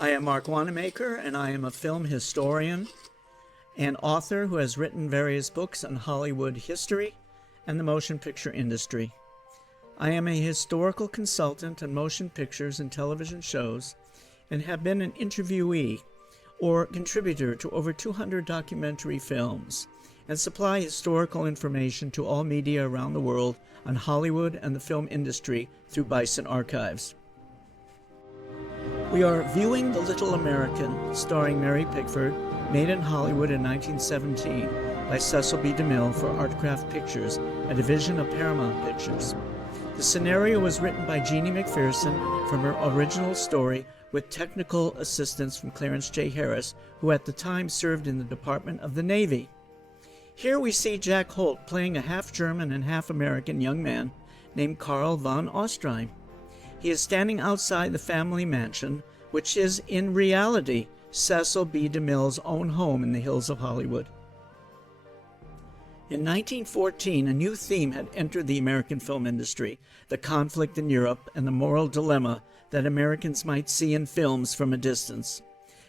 I am Mark Wanamaker, and I am a film historian and author who has written various books on Hollywood history and the motion picture industry. I am a historical consultant on motion pictures and television shows and have been an interviewee or contributor to over 200 documentary films and supply historical information to all media around the world on Hollywood and the film industry through Bison Archives. We are viewing The Little American, starring Mary Pickford, made in Hollywood in 1917 by Cecil B. DeMille for Artcraft Pictures, a division of Paramount Pictures. The scenario was written by Jeannie McPherson from her original story with technical assistance from Clarence J. Harris, who at the time served in the Department of the Navy. Here we see Jack Holt playing a half-German and half-American young man named Karl von Ostheim. He is standing outside the family mansion, which is in reality Cecil B. DeMille's own home in the hills of Hollywood. In 1914, a new theme had entered the American film industry, the conflict in Europe and the moral dilemma that Americans might see in films from a distance.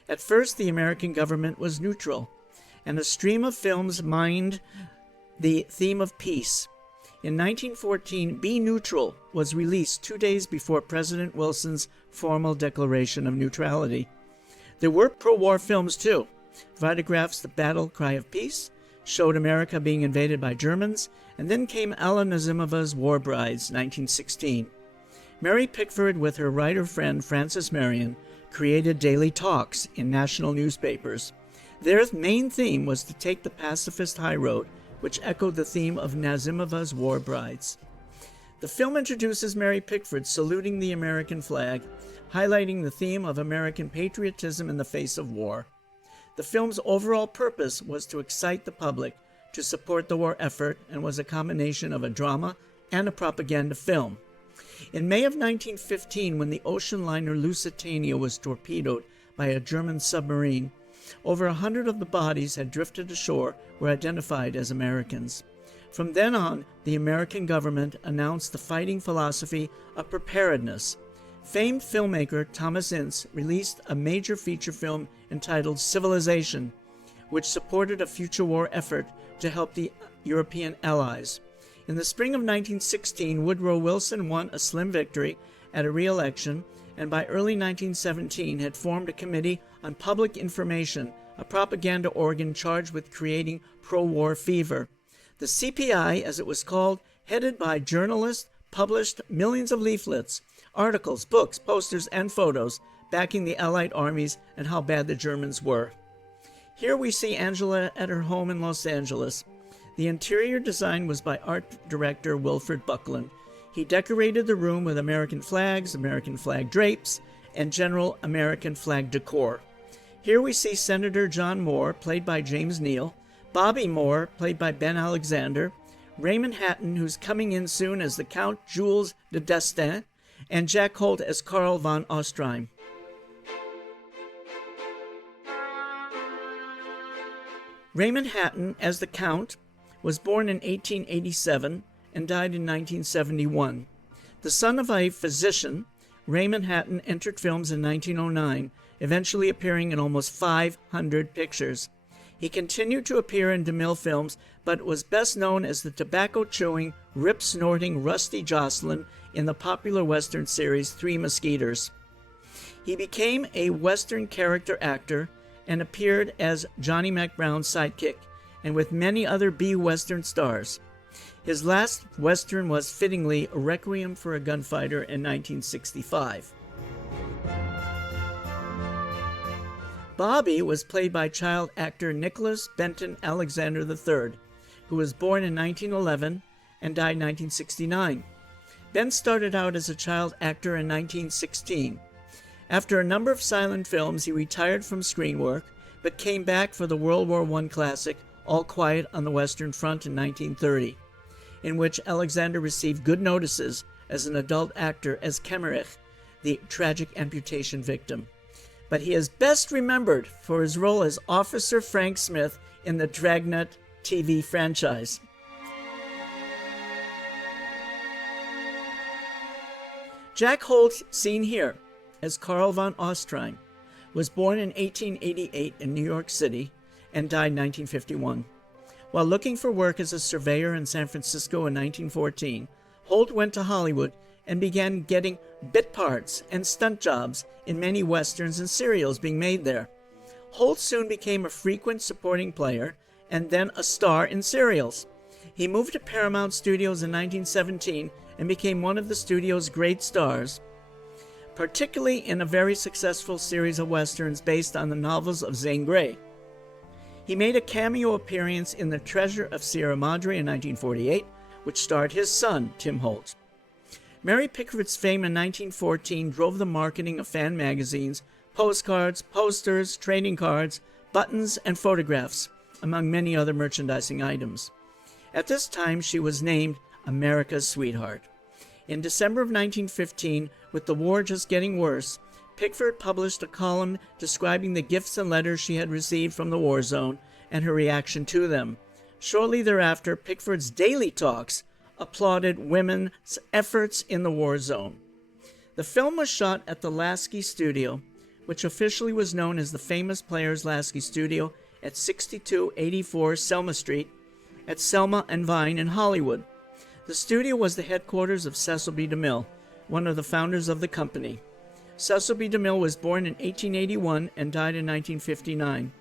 At first, the American government was neutral, and a stream of films mined the theme of peace. In 1914, Be Neutral was released 2 days before President Wilson's formal declaration of neutrality. There were pro-war films too. Vitagraf's The Battle Cry of Peace showed America being invaded by Germans, and then came Alla Nazimova's War Brides, 1916. Mary Pickford, with her writer friend Frances Marion, created daily talks in national newspapers. Their main theme was to take the pacifist high road, which echoed the theme of Nazimova's War Brides. The film introduces Mary Pickford saluting the American flag, highlighting the theme of American patriotism in the face of war. The film's overall purpose was to excite the public to support the war effort and was a combination of a drama and a propaganda film. In May of 1915, when the ocean liner Lusitania was torpedoed by a German submarine, over 100 of the bodies had drifted ashore were identified as Americans. From then on, the American government announced the fighting philosophy of preparedness. Famed filmmaker Thomas Ince released a major feature film entitled Civilization, which supported a future war effort to help the European allies. In the spring of 1916, Woodrow Wilson won a slim victory at a re-election, and by early 1917 had formed a committee on public information, a propaganda organ charged with creating pro-war fever. The CPI, as it was called, headed by journalists, published millions of leaflets, articles, books, posters, and photos backing the Allied armies and how bad the Germans were. Here we see Angela at her home in Los Angeles. The interior design was by art director Wilfred Buckland. He decorated the room with American flags, American flag drapes, and general American flag decor. Here we see Senator John Moore, played by James Neal, Bobby Moore, played by Ben Alexander, Raymond Hatton, who's coming in soon as the Count Jules de Destin, and Jack Holt as Karl von Ostheim. Raymond Hatton, as the Count, was born in 1887 and died in 1971. The son of a physician, Raymond Hatton entered films in 1909, eventually appearing in almost 500 pictures. He continued to appear in DeMille films, but was best known as the tobacco-chewing, rip-snorting Rusty Jocelyn in the popular Western series Three Musketeers. He became a Western character actor and appeared as Johnny Mac Brown's sidekick, and with many other B-Western stars. His last Western was fittingly Requiem for a Gunfighter in 1965. Bobby was played by child actor Nicholas Benton Alexander III, who was born in 1911 and died in 1969. Ben started out as a child actor in 1916. After a number of silent films, he retired from screen work, but came back for the World War I classic All Quiet on the Western Front in 1930, in which Alexander received good notices as an adult actor as Kemmerich, the tragic amputation victim. But he is best remembered for his role as Officer Frank Smith in the Dragnet TV franchise. Jack Holt, seen here as Karl von Ostheim, was born in 1888 in New York City and died in 1951. While looking for work as a surveyor in San Francisco in 1914, Holt went to Hollywood and began getting bit parts and stunt jobs in many westerns and serials being made there. Holt soon became a frequent supporting player and then a star in serials. He moved to Paramount Studios in 1917 and became one of the studio's great stars, particularly in a very successful series of westerns based on the novels of Zane Grey. He made a cameo appearance in The Treasure of Sierra Madre in 1948, which starred his son, Tim Holt. Mary Pickford's fame in 1914 drove the marketing of fan magazines, postcards, posters, trading cards, buttons, and photographs, among many other merchandising items. At this time, she was named America's Sweetheart. In December of 1915, with the war just getting worse, Pickford published a column describing the gifts and letters she had received from the war zone and her reaction to them. Shortly thereafter, Pickford's Daily Talks applauded women's efforts in the war zone. The film was shot at the Lasky Studio, which officially was known as the Famous Players Lasky Studio at 6284 Selma Street at Selma and Vine in Hollywood. The studio was the headquarters of Cecil B. DeMille, one of the founders of the company. Cecil B. DeMille was born in 1881 and died in 1959.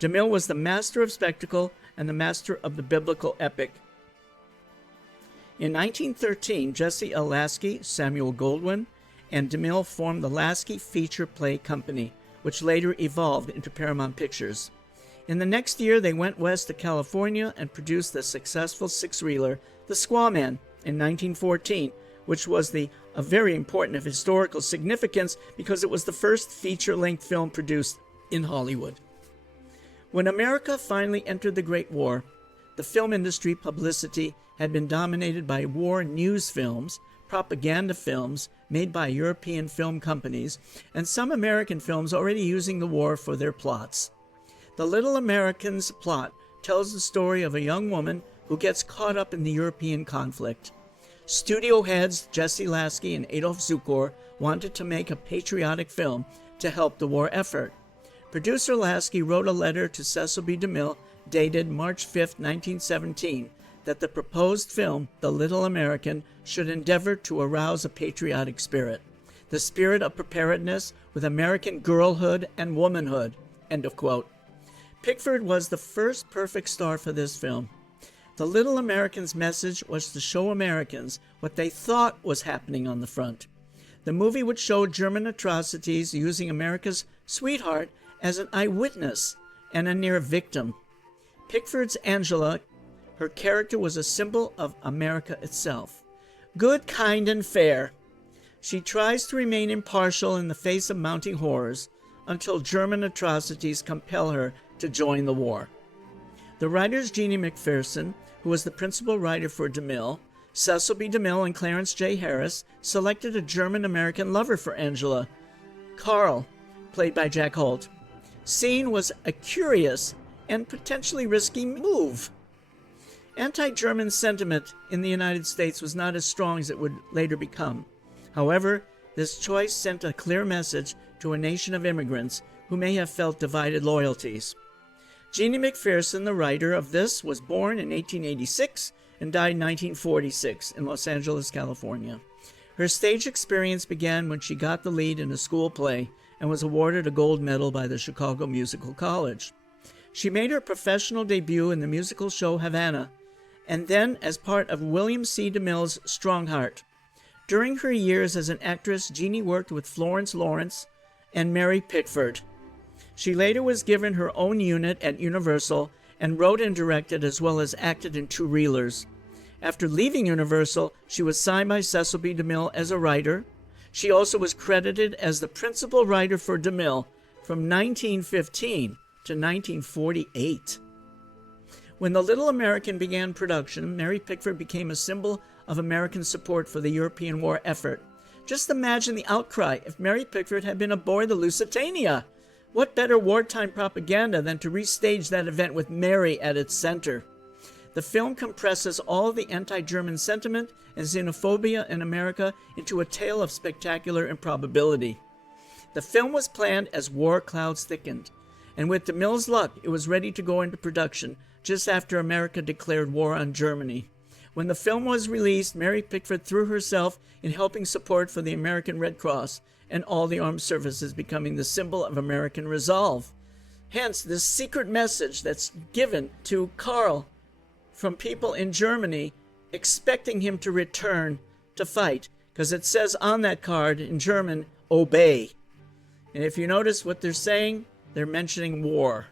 DeMille was the master of spectacle and the master of the biblical epic. In 1913, Jesse L. Lasky, Samuel Goldwyn, and DeMille formed the Lasky Feature Play Company, which later evolved into Paramount Pictures. In the next year, they went west to California and produced the successful six-reeler, The Squaw Man, in 1914, which was a very important of historical significance because it was the first feature-length film produced in Hollywood. When America finally entered the Great War, the film industry publicity had been dominated by war news films, propaganda films made by European film companies, and some American films already using the war for their plots. The Little Americans plot tells the story of a young woman who gets caught up in the European conflict. Studio heads Jesse Lasky and Adolf Zukor wanted to make a patriotic film to help the war effort. Producer Lasky wrote a letter to Cecil B. DeMille dated March 5, 1917, that the proposed film, The Little American, should endeavor to arouse a patriotic spirit, the spirit of preparedness with American girlhood and womanhood, end of quote. Pickford was the first perfect star for this film. The Little American's message was to show Americans what they thought was happening on the front. The movie would show German atrocities using America's sweetheart as an eyewitness and a near victim. Pickford's Angela, her character, was a symbol of America itself. Good, kind, and fair. She tries to remain impartial in the face of mounting horrors until German atrocities compel her to join the war. The writers Jeannie McPherson, who was the principal writer for DeMille, Cecil B. DeMille, and Clarence J. Harris, selected a German-American lover for Angela, Carl, played by Jack Holt. Scene was a curious and potentially risky move. Anti-German sentiment in the United States was not as strong as it would later become. However, this choice sent a clear message to a nation of immigrants who may have felt divided loyalties. Jeannie McPherson, the writer of this, was born in 1886 and died in 1946 in Los Angeles, California. Her stage experience began when she got the lead in a school play and was awarded a gold medal by the Chicago Musical College. She made her professional debut in the musical show Havana, and then as part of William C. DeMille's Strongheart. During her years as an actress, Jeannie worked with Florence Lawrence and Mary Pickford. She later was given her own unit at Universal and wrote and directed as well as acted in two reelers. After leaving Universal, she was signed by Cecil B. DeMille as a writer. She also was credited as the principal writer for DeMille from 1915 to 1948. When The Little American began production, Mary Pickford became a symbol of American support for the European war effort. Just imagine the outcry if Mary Pickford had been aboard the Lusitania. What better wartime propaganda than to restage that event with Mary at its center? The film compresses all of the anti-German sentiment and xenophobia in America into a tale of spectacular improbability. The film was planned as war clouds thickened, and with DeMille's luck, it was ready to go into production just after America declared war on Germany. When the film was released, Mary Pickford threw herself in helping support for the American Red Cross and all the armed services, becoming the symbol of American resolve. Hence, this secret message that's given to Karl from people in Germany expecting him to return to fight, because it says on that card in German, obey. And if you notice what they're saying, they're mentioning war.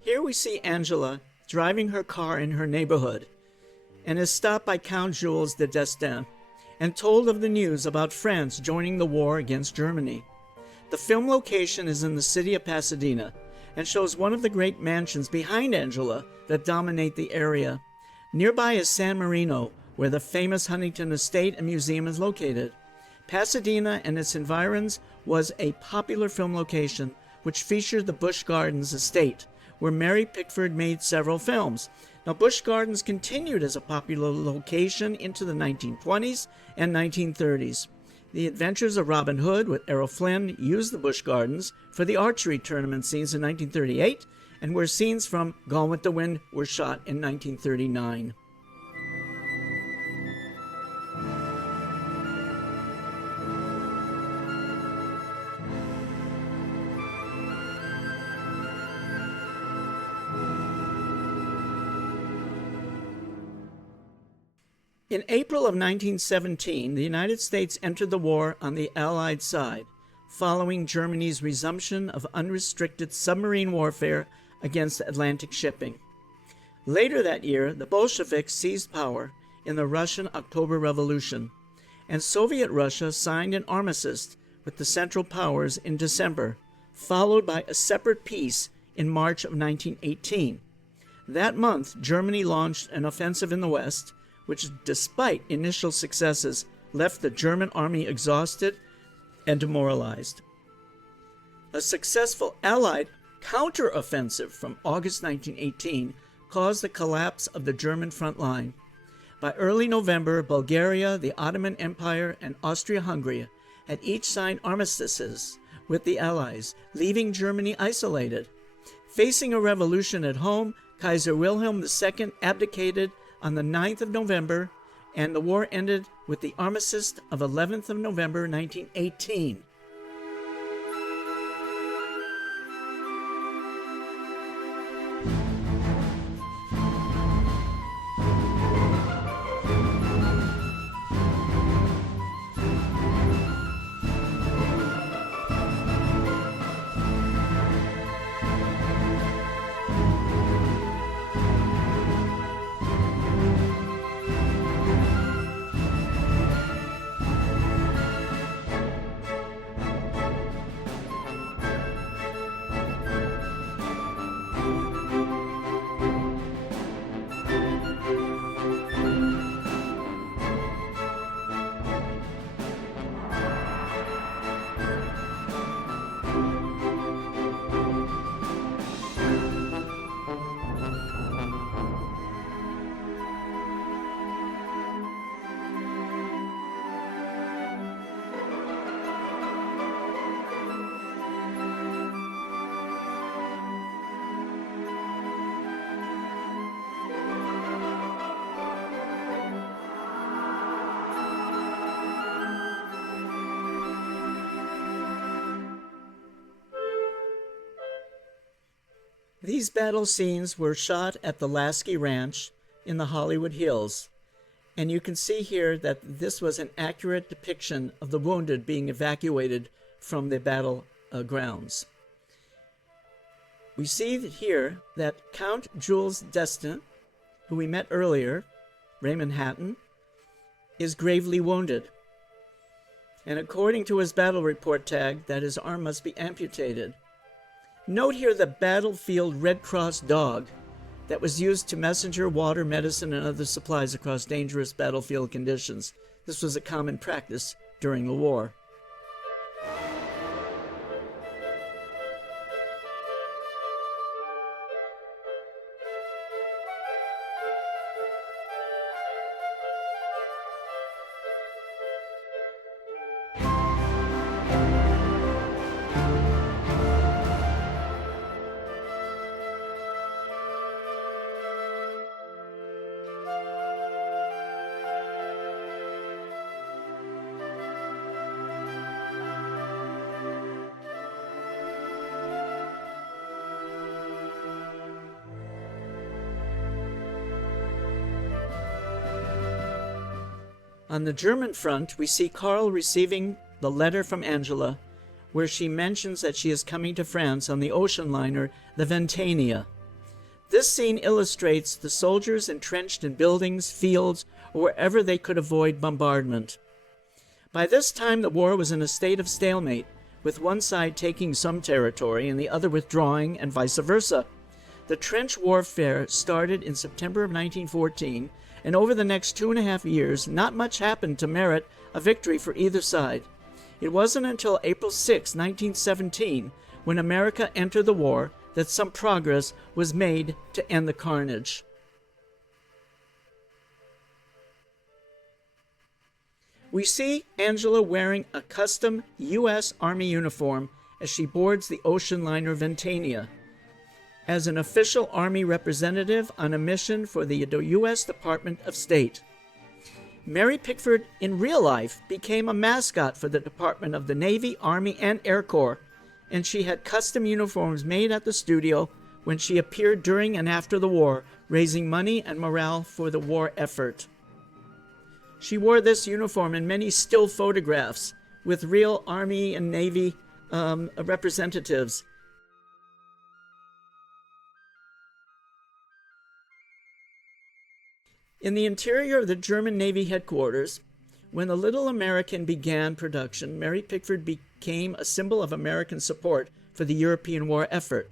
Here we see Angela driving her car in her neighborhood and is stopped by Count Jules de Destin and told of the news about France joining the war against Germany. The film location is in the city of Pasadena and shows one of the great mansions behind Angela that dominate the area. Nearby is San Marino, where the famous Huntington Estate and Museum is located. Pasadena and its environs was a popular film location which featured the Busch Gardens estate, where Mary Pickford made several films. Now, Busch Gardens continued as a popular location into the 1920s and 1930s. The Adventures of Robin Hood with Errol Flynn used the Busch Gardens for the archery tournament scenes in 1938, and where scenes from Gone with the Wind were shot in 1939. In April of 1917, the United States entered the war on the Allied side, following Germany's resumption of unrestricted submarine warfare against Atlantic shipping. Later that year, the Bolsheviks seized power in the Russian October Revolution, and Soviet Russia signed an armistice with the Central Powers in December, followed by a separate peace in March of 1918. That month, Germany launched an offensive in the West, which, despite initial successes, left the German army exhausted and demoralized. A successful Allied counteroffensive from August 1918 caused the collapse of the German front line. By early November, Bulgaria, the Ottoman Empire, and Austria-Hungary had each signed armistices with the Allies, leaving Germany isolated. Facing a revolution at home, Kaiser Wilhelm II abdicated on the 9th of November, and the war ended with the armistice of 11th of November 1918. These battle scenes were shot at the Lasky Ranch in the Hollywood Hills, and you can see here that this was an accurate depiction of the wounded being evacuated from the battle grounds. We see here that Count Jules Destin, who we met earlier, Raymond Hatton, is gravely wounded. And according to his battle report tag, that his arm must be amputated. Note here the battlefield Red Cross dog that was used to messenger water, medicine, and other supplies across dangerous battlefield conditions. This was a common practice during the war. On the German front, we see Karl receiving the letter from Angela, where she mentions that she is coming to France on the ocean liner, the Ventania. This scene illustrates the soldiers entrenched in buildings, fields, or wherever they could avoid bombardment. By this time, the war was in a state of stalemate, with one side taking some territory and the other withdrawing, and vice versa. The trench warfare started in September of 1914, and over the next 2.5 years, not much happened to merit a victory for either side. It wasn't until April 6, 1917, when America entered the war, that some progress was made to end the carnage. We see Angela wearing a custom U.S. Army uniform as she boards the ocean liner Ventania, as an official Army representative on a mission for the U.S. Department of State. Mary Pickford, in real life, became a mascot for the Department of the Navy, Army, and Air Corps, and she had custom uniforms made at the studio when she appeared during and after the war, raising money and morale for the war effort. She wore this uniform in many still photographs with real Army and Navy representatives. In the interior of the German Navy headquarters, when the Little American began production, Mary Pickford became a symbol of American support for the European war effort.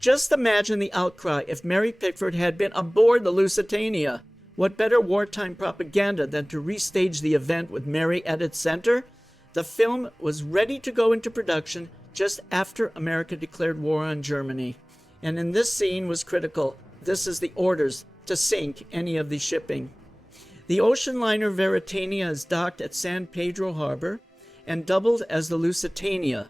Just imagine the outcry if Mary Pickford had been aboard the Lusitania. What better wartime propaganda than to restage the event with Mary at its center? The film was ready to go into production just after America declared war on Germany. And in this scene was critical. This is the orders to sink any of the shipping. The ocean liner Veritania is docked at San Pedro Harbor and doubled as the Lusitania.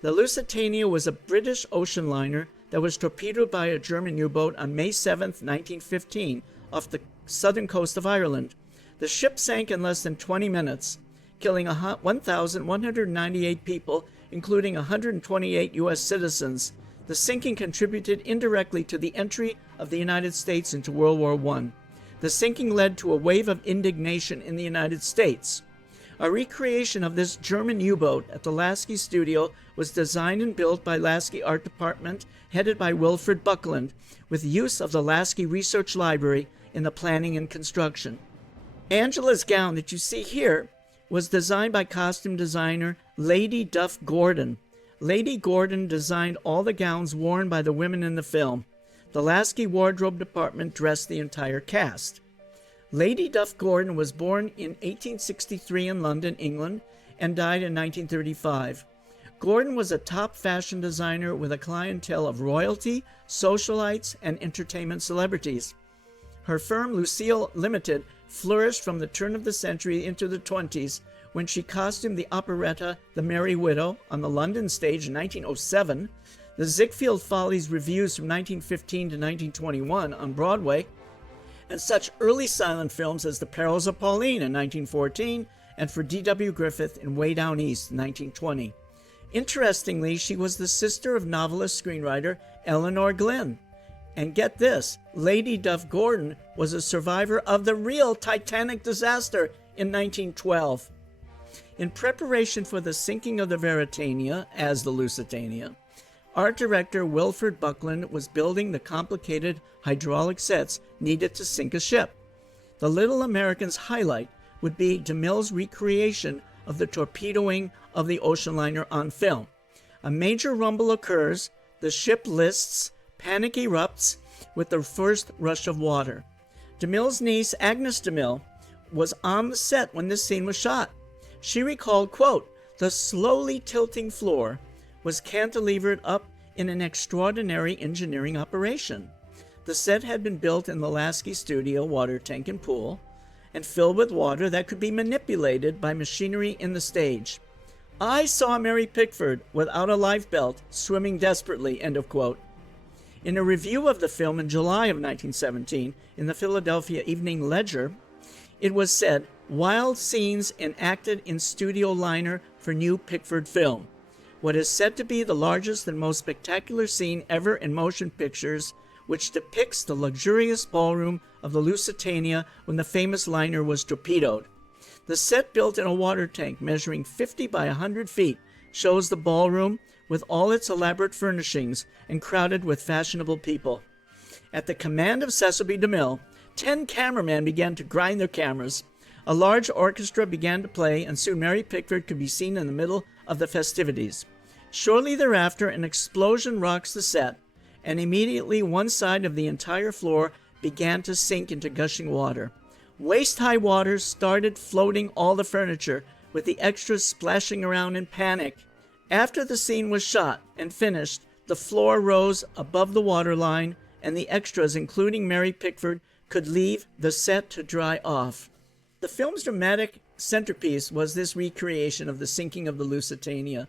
The Lusitania was a British ocean liner that was torpedoed by a German U-boat on May 7, 1915, off the southern coast of Ireland. The ship sank in less than 20 minutes, killing 1,198 people, including 128 U.S. citizens. The sinking contributed indirectly to the entry of the United States into World War I. The sinking led to a wave of indignation in the United States. A recreation of this German U-boat at the Lasky studio was designed and built by Lasky Art Department, headed by Wilfred Buckland, with use of the Lasky Research Library in the planning and construction. Angela's gown that you see here was designed by costume designer Lady Duff Gordon. Lady Gordon designed all the gowns worn by the women in the film. The Lasky Wardrobe Department dressed the entire cast. Lady Duff Gordon was born in 1863 in London, England, and died in 1935. Gordon was a top fashion designer with a clientele of royalty, socialites, and entertainment celebrities. Her firm, Lucille Limited, flourished from the turn of the century into the 20s, when she costumed the operetta The Merry Widow on the London stage in 1907, the Ziegfeld Follies revues from 1915 to 1921 on Broadway, and such early silent films as The Perils of Pauline in 1914 and For D.W. Griffith in Way Down East in 1920. Interestingly, she was the sister of novelist-screenwriter Eleanor Glynn. And get this, Lady Duff Gordon was a survivor of the real Titanic disaster in 1912. In preparation for the sinking of the Veritania as the Lusitania, art director Wilfred Buckland was building the complicated hydraulic sets needed to sink a ship. The Little American's highlight would be DeMille's recreation of the torpedoing of the ocean liner on film. A major rumble occurs, the ship lists, panic erupts with the first rush of water. DeMille's niece, Agnes DeMille, was on the set when this scene was shot. She recalled, quote, "The slowly tilting floor was cantilevered up in an extraordinary engineering operation. The set had been built in the Lasky studio water tank and pool and filled with water that could be manipulated by machinery in the stage. I saw Mary Pickford without a life belt swimming desperately," end of quote. In a review of the film in July of 1917 in the Philadelphia Evening Ledger, it was said, "Wild scenes enacted in studio liner for new Pickford film. What is said to be the largest and most spectacular scene ever in motion pictures, which depicts the luxurious ballroom of the Lusitania when the famous liner was torpedoed. The set, built in a water tank measuring 50 by 100 feet, shows the ballroom with all its elaborate furnishings and crowded with fashionable people. At the command of Cecil B. DeMille, 10 cameramen began to grind their cameras. A large orchestra began to play, and soon Mary Pickford could be seen in the middle of the festivities. Shortly thereafter, an explosion rocks the set, and immediately one side of the entire floor began to sink into gushing water. Waist-high waters started floating all the furniture, with the extras splashing around in panic. After the scene was shot and finished, the floor rose above the waterline, and the extras, including Mary Pickford, could leave the set to dry off. The film's dramatic centerpiece was this recreation of the sinking of the Lusitania,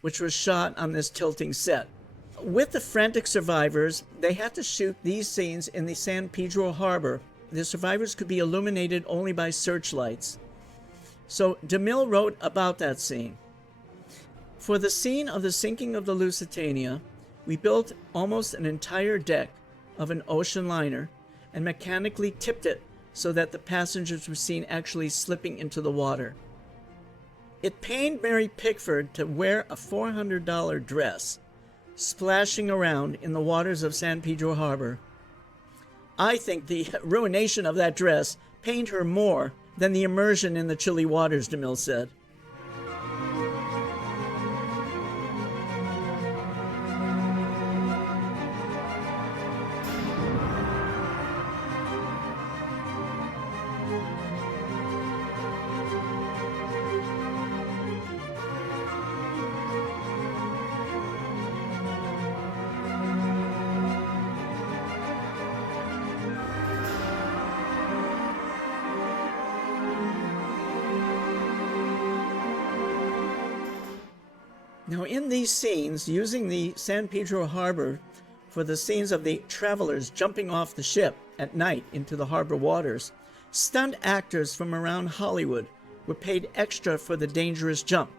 which was shot on this tilting set. With the frantic survivors, they had to shoot these scenes in the San Pedro Harbor. The survivors could be illuminated only by searchlights. So DeMille wrote about that scene. For the scene of the sinking of the Lusitania, we built almost an entire deck of an ocean liner and mechanically tipped it so that the passengers were seen actually slipping into the water. It pained Mary Pickford to wear a $400 dress, splashing around in the waters of San Pedro Harbor. I think the ruination of that dress pained her more than the immersion in the chilly waters, DeMille said. Now, in these scenes, using the San Pedro Harbor for the scenes of the travelers jumping off the ship at night into the harbor waters, stunt actors from around Hollywood were paid extra for the dangerous jump,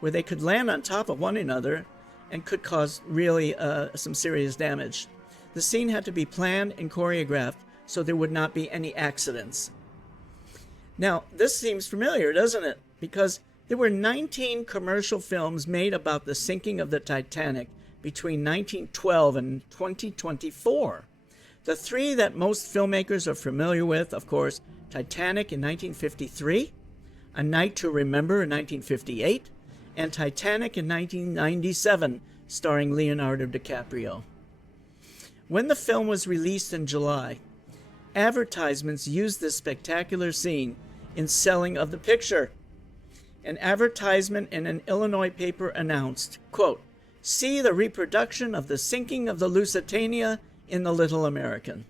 where they could land on top of one another and could cause really some serious damage. The scene had to be planned and choreographed so there would not be any accidents. Now, this seems familiar, doesn't it? Because there were 19 commercial films made about the sinking of the Titanic between 1912 and 2024. The three that most filmmakers are familiar with, of course, Titanic in 1953, A Night to Remember in 1958, and Titanic in 1997, starring Leonardo DiCaprio. When the film was released in July, advertisements used this spectacular scene in selling of the picture. An advertisement in an Illinois paper announced, quote, "See the reproduction of the sinking of the Lusitania in the Little American."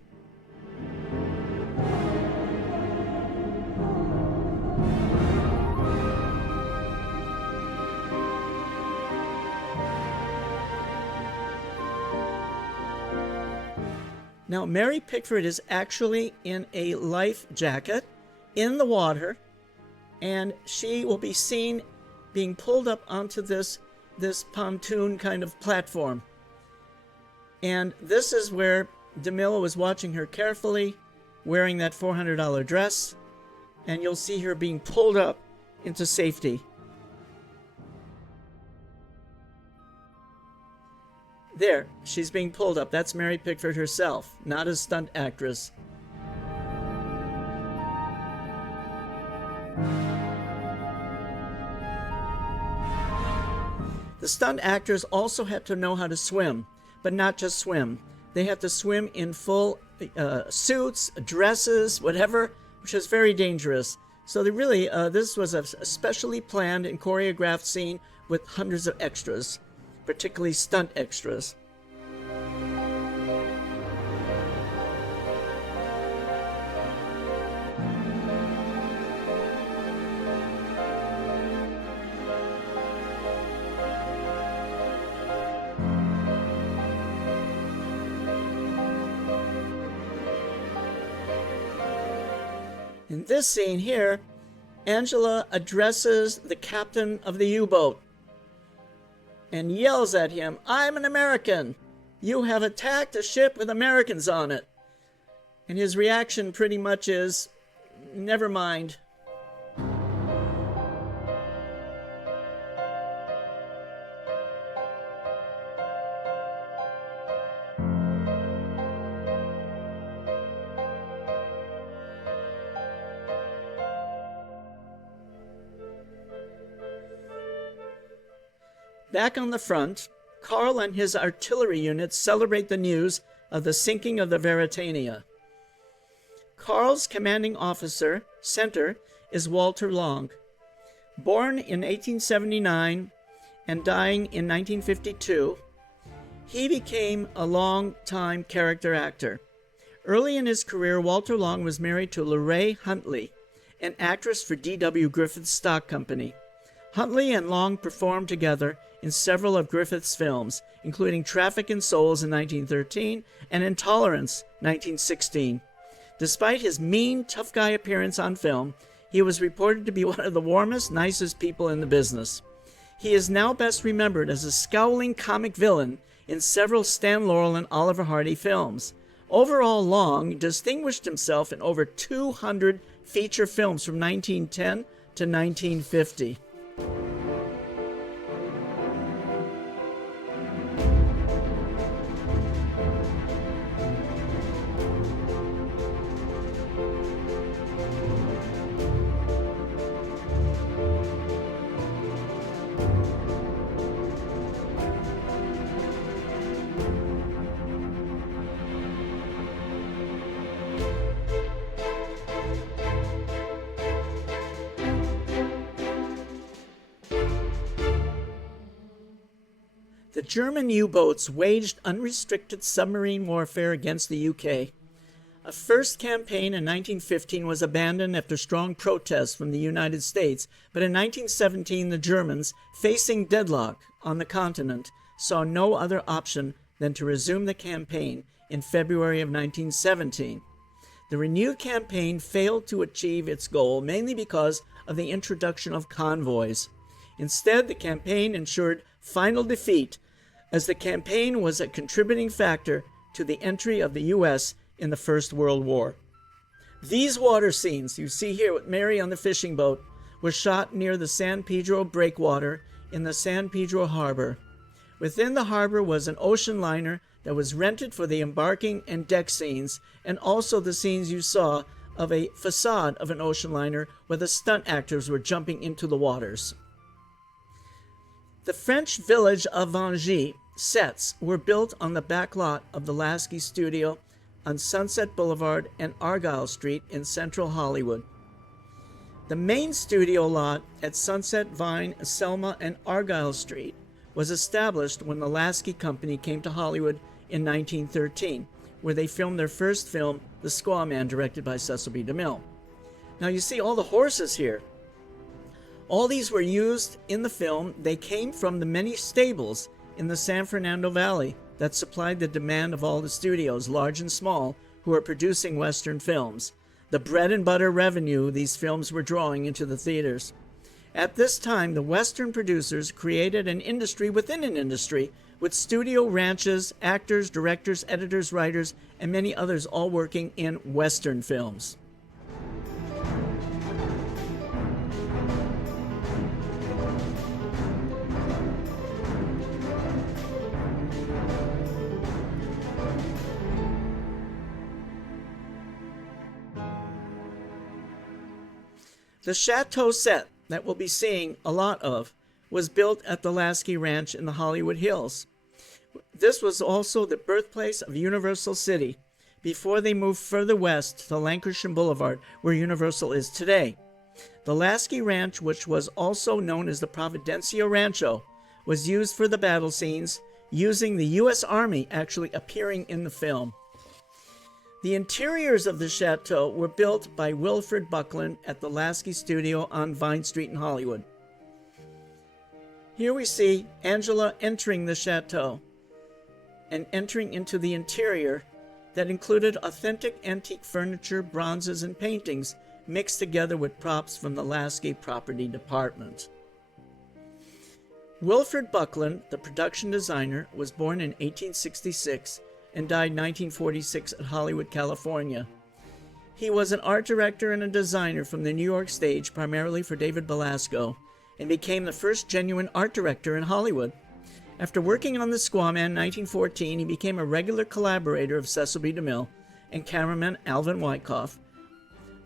Now, Mary Pickford is actually in a life jacket in the water, and she will be seen being pulled up onto this this pontoon kind of platform. And this is where DeMille was watching her carefully, wearing that $400 dress, and you'll see her being pulled up into safety. There, she's being pulled up. That's Mary Pickford herself, not a stunt actress. The stunt actors also had to know how to swim, but not just swim. They had to swim in full suits, dresses, whatever, which is very dangerous. So they really, this was a specially planned and choreographed scene with hundreds of extras, particularly stunt extras. In this scene here, Angela addresses the captain of the U-boat and yells at him, "I'm an American. You have attacked a ship with Americans on it." And his reaction pretty much is, "Never mind." Back on the front, Carl and his artillery units celebrate the news of the sinking of the Veritania. Carl's commanding officer, center, is Walter Long. Born in 1879 and dying in 1952, he became a long-time character actor. Early in his career, Walter Long was married to Lorraine Huntley, an actress for D.W. Griffith's stock company. Huntley and Long performed together in several of Griffith's films, including Traffic in Souls in 1913 and Intolerance 1916. Despite his mean, tough guy appearance on film, he was reported to be one of the warmest, nicest people in the business. He is now best remembered as a scowling comic villain in several Stan Laurel and Oliver Hardy films. Overall, Long distinguished himself in over 200 feature films from 1910 to 1950. The German U-boats waged unrestricted submarine warfare against the UK. A first campaign in 1915 was abandoned after strong protests from the United States, but in 1917 the Germans, facing deadlock on the continent, saw no other option than to resume the campaign in February of 1917. The renewed campaign failed to achieve its goal mainly because of the introduction of convoys. Instead, the campaign ensured final defeat, as the campaign was a contributing factor to the entry of the U.S. in the First World War. These water scenes you see here with Mary on the fishing boat were shot near the San Pedro breakwater in the San Pedro harbor. Within the harbor was an ocean liner that was rented for the embarking and deck scenes, and also the scenes you saw of a facade of an ocean liner where the stunt actors were jumping into the waters. The French village of Vangy sets were built on the back lot of the Lasky Studio on Sunset Boulevard and Argyle Street in central Hollywood. The main studio lot at Sunset, Vine, Selma, and Argyle Street was established when the Lasky Company came to Hollywood in 1913, where they filmed their first film, The Squaw Man, directed by Cecil B. DeMille. Now you see all the horses here. All these were used in the film. They came from the many stables in the San Fernando Valley that supplied the demand of all the studios, large and small, who are producing Western films. The bread and butter revenue these films were drawing into the theaters. At this time, the Western producers created an industry within an industry, with studio ranches, actors, directors, editors, writers, and many others all working in Western films. The chateau set that we'll be seeing a lot of was built at the Lasky Ranch in the Hollywood Hills. This was also the birthplace of Universal City before they moved further west to Lancashire Boulevard, where Universal is today. The Lasky Ranch, which was also known as the Providencia Rancho, was used for the battle scenes, using the U.S. Army actually appearing in the film. The interiors of the chateau were built by Wilfred Buckland at the Lasky Studio on Vine Street in Hollywood. Here we see Angela entering the chateau and entering into the interior that included authentic antique furniture, bronzes, and paintings mixed together with props from the Lasky property department. Wilfred Buckland, the production designer, was born in 1866 and died in 1946 at Hollywood, California. He was an art director and a designer from the New York stage, primarily for David Belasco, and became the first genuine art director in Hollywood. After working on The Squaw Man in 1914, he became a regular collaborator of Cecil B. DeMille and cameraman Alvin Wyckoff.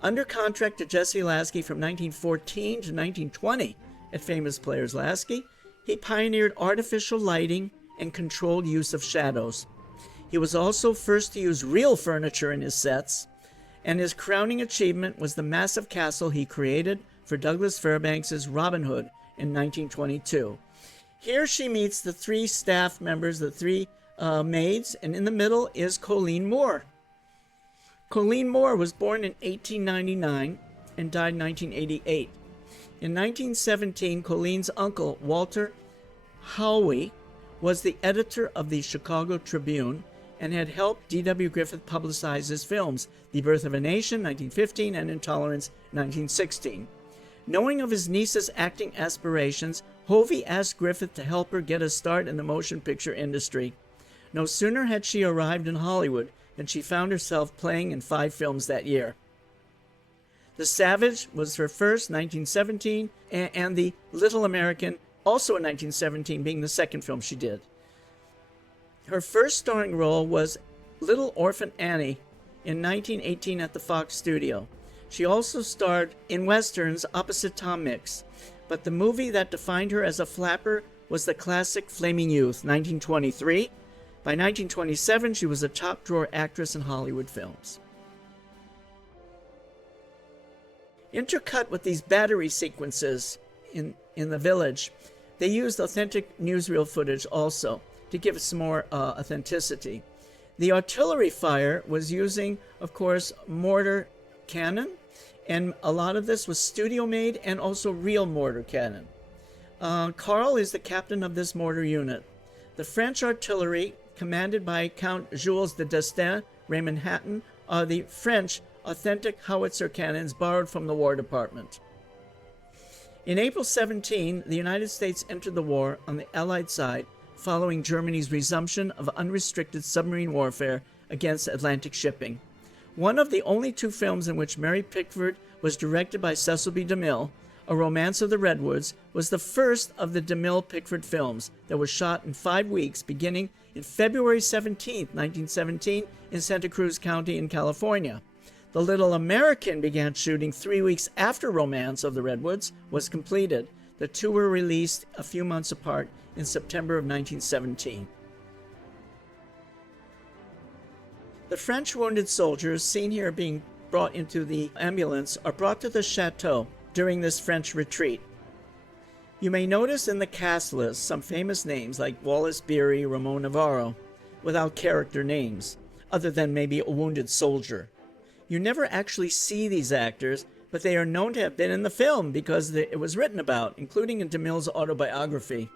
Under contract to Jesse Lasky from 1914 to 1920 at Famous Players Lasky, he pioneered artificial lighting and controlled use of shadows. He was also first to use real furniture in his sets, and his crowning achievement was the massive castle he created for Douglas Fairbanks' Robin Hood in 1922. Here she meets the three staff members, the three maids, and in the middle is Colleen Moore. Colleen Moore was born in 1899 and died in 1988. In 1917, Colleen's uncle, Walter Howie, was the editor of the Chicago Tribune and had helped D.W. Griffith publicize his films, The Birth of a Nation, 1915, and Intolerance, 1916. Knowing of his niece's acting aspirations, Hovey asked Griffith to help her get a start in the motion picture industry. No sooner had she arrived in Hollywood than she found herself playing in 5 films that year. The Savage was her first, 1917, and The Little American, also in 1917, being the second film she did. Her first starring role was Little Orphan Annie in 1918 at the Fox Studio. She also starred in westerns opposite Tom Mix, but the movie that defined her as a flapper was the classic Flaming Youth, 1923. By 1927, she was a top-drawer actress in Hollywood films. Intercut with these battery sequences in the village, they used authentic newsreel footage also to give it some more authenticity. The artillery fire was using, of course, mortar cannon, and a lot of this was studio-made and also real mortar cannon. Carl is the captain of this mortar unit. The French artillery, commanded by Count Jules de Destin, Raymond Hatton, are the French authentic howitzer cannons borrowed from the War Department. In April 17, the United States entered the war on the Allied side, following Germany's resumption of unrestricted submarine warfare against Atlantic shipping. One of the only 2 films in which Mary Pickford was directed by Cecil B. DeMille, A Romance of the Redwoods, was the first of the DeMille-Pickford films that was shot in 5 weeks, beginning in February 17, 1917, in Santa Cruz County in California. The Little American began shooting 3 weeks after Romance of the Redwoods was completed. The 2 were released a few months apart in September of 1917. The French wounded soldiers, seen here being brought into the ambulance, are brought to the chateau during this French retreat. You may notice in the cast list some famous names like Wallace Beery, Ramon Navarro, without character names, other than maybe a wounded soldier. You never actually see these actors, but they are known to have been in the film because it was written about, including in DeMille's autobiography.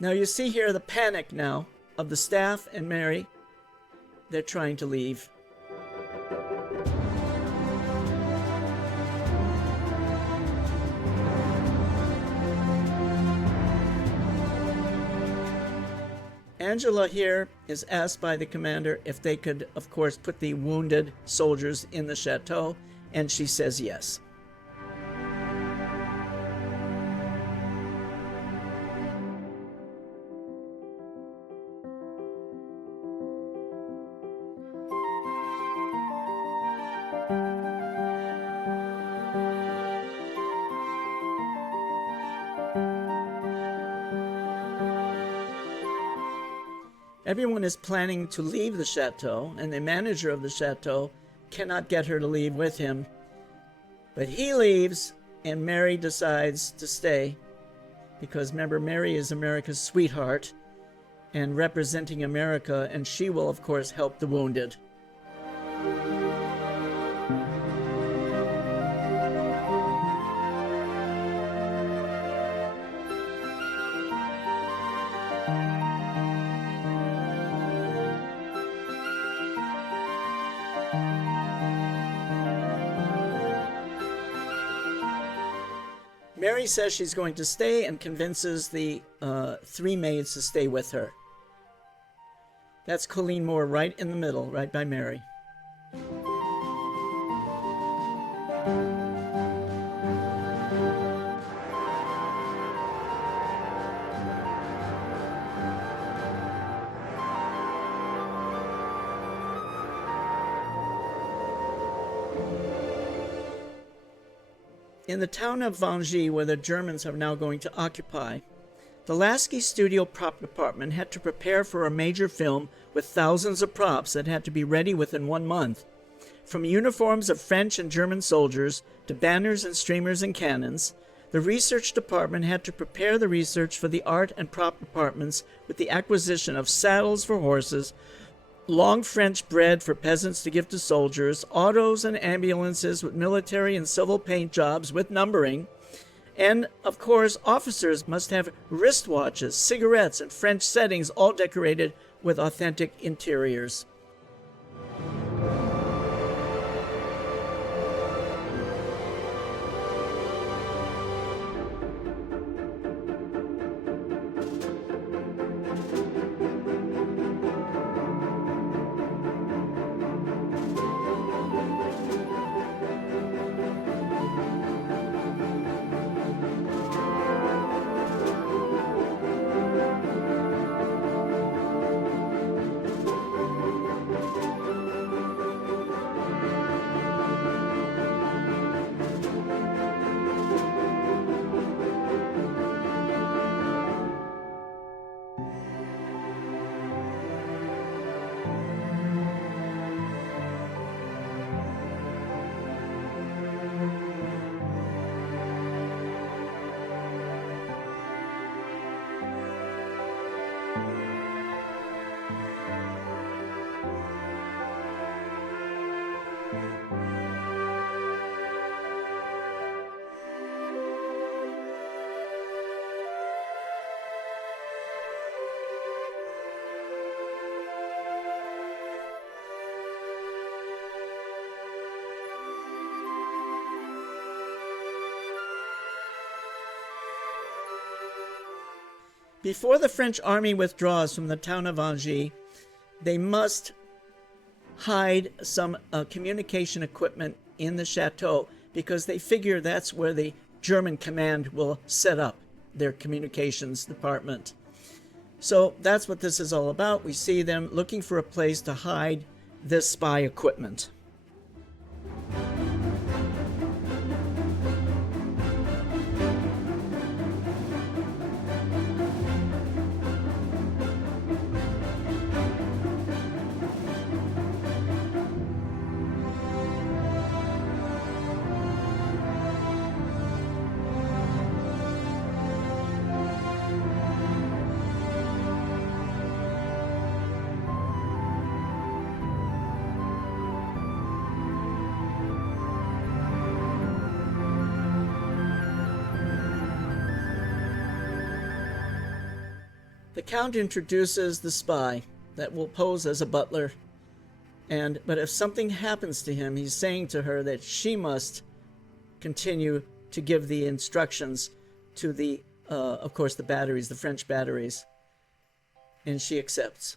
Now you see here the panic now of the staff and Mary. They're trying to leave. Angela here is asked by the commander if they could, of course, put the wounded soldiers in the chateau, and she says yes. Everyone is planning to leave the chateau, and the manager of the chateau cannot get her to leave with him. But he leaves, and Mary decides to stay, because remember, Mary is America's sweetheart and representing America, and she will, of course, help the wounded. Mary says she's going to stay and convinces the 3 maids to stay with her. That's Colleen Moore right in the middle, right by Mary. In the town of Vangy, where the Germans are now going to occupy, the Lasky Studio prop department had to prepare for a major film with thousands of props that had to be ready within 1 month. From uniforms of French and German soldiers to banners and streamers and cannons, the research department had to prepare the research for the art and prop departments with the acquisition of saddles for horses, long French bread for peasants to give to soldiers, autos and ambulances with military and civil paint jobs with numbering, and, of course, officers must have wristwatches, cigarettes, and French settings all decorated with authentic interiors. Before the French army withdraws from the town of Angy, they must hide some communication equipment in the chateau because they figure that's where the German command will set up their communications department. So that's what this is all about. We see them looking for a place to hide this spy equipment. The Count introduces the spy that will pose as a butler, but if something happens to him, he's saying to her that she must continue to give the instructions to the, of course, the batteries, the French batteries. and she accepts.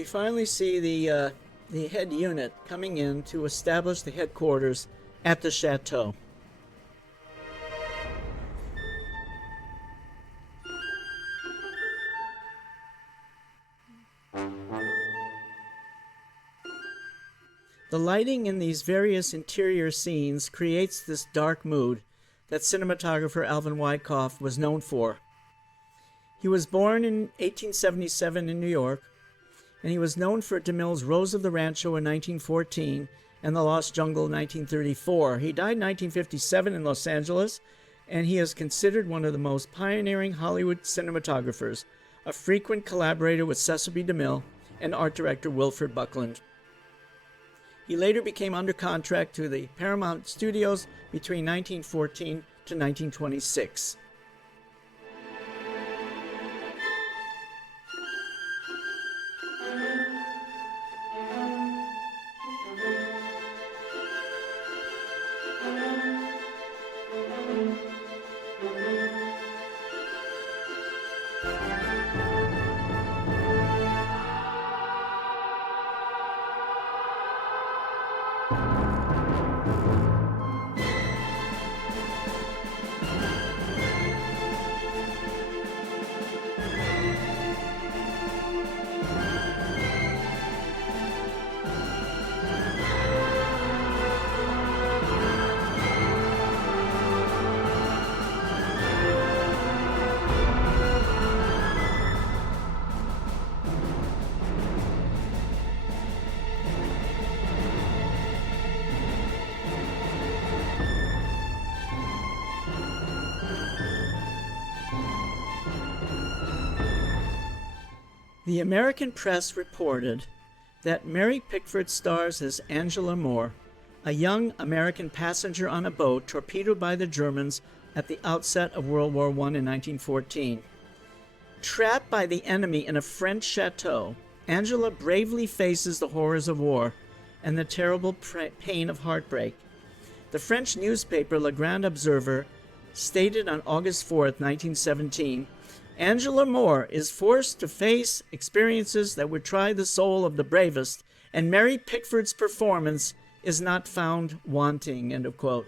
We finally see the head unit coming in to establish the headquarters at the chateau. The lighting in these various interior scenes creates this dark mood that cinematographer Alvin Wyckoff was known for. He was born in 1877 in New York, and he was known for DeMille's Rose of the Rancho in 1914 and The Lost Jungle in 1934. He died in 1957 in Los Angeles, and he is considered one of the most pioneering Hollywood cinematographers, a frequent collaborator with Cecil B. DeMille and art director Wilford Buckland. He later became under contract to the Paramount Studios between 1914 to 1926. The American press reported that Mary Pickford stars as Angela Moore, a young American passenger on a boat torpedoed by the Germans at the outset of World War I in 1914. Trapped by the enemy in a French chateau, Angela bravely faces the horrors of war and the terrible pain of heartbreak. The French newspaper Le Grand Observer stated on August 4, 1917, Angela Moore is forced to face experiences that would try the soul of the bravest, and Mary Pickford's performance is not found wanting, end of quote.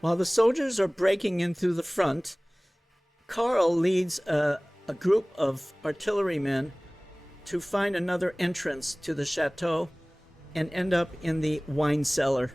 While the soldiers are breaking in through the front, Carl leads a group of artillerymen to find another entrance to the chateau and end up in the wine cellar.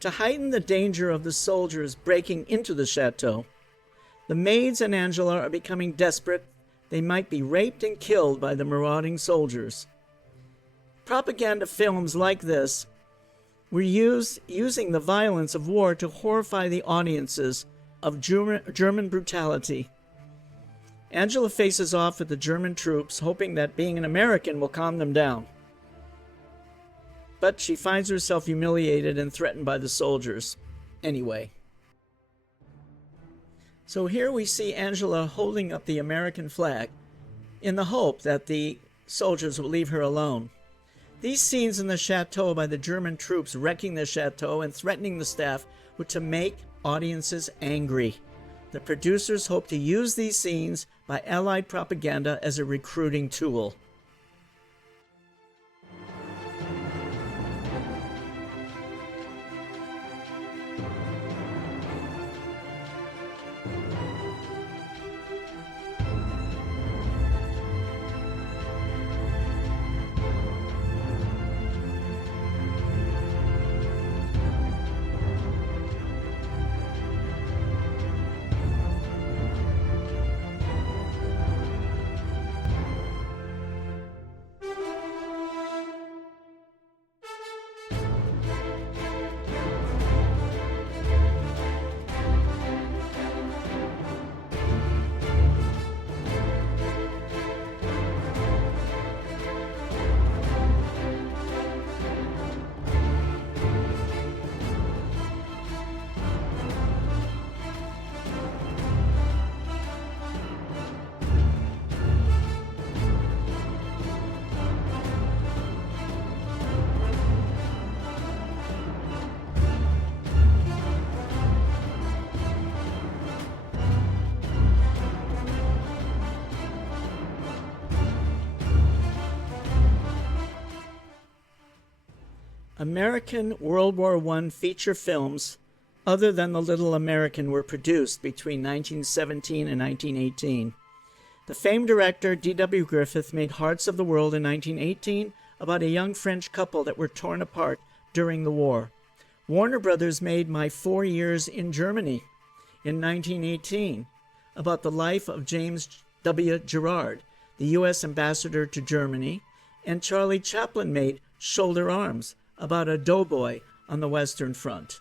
To heighten the danger of the soldiers breaking into the chateau, the maids and Angela are becoming desperate. They might be raped and killed by the marauding soldiers. Propaganda films like this were using the violence of war to horrify the audiences of German brutality. Angela faces off with the German troops, hoping that being an American will calm them down. But she finds herself humiliated and threatened by the soldiers anyway. So here we see Angela holding up the American flag in the hope that the soldiers will leave her alone. These scenes in the chateau by the German troops wrecking the chateau and threatening the staff were to make audiences angry. The producers hope to use these scenes by Allied propaganda as a recruiting tool. American World War I feature films other than The Little American were produced between 1917 and 1918. The famed director D.W. Griffith made Hearts of the World in 1918 about a young French couple that were torn apart during the war. Warner Brothers made My 4 Years in Germany in 1918 about the life of James W. Gerard, the U.S. ambassador to Germany, and Charlie Chaplin made Shoulder Arms about a doughboy on the Western Front.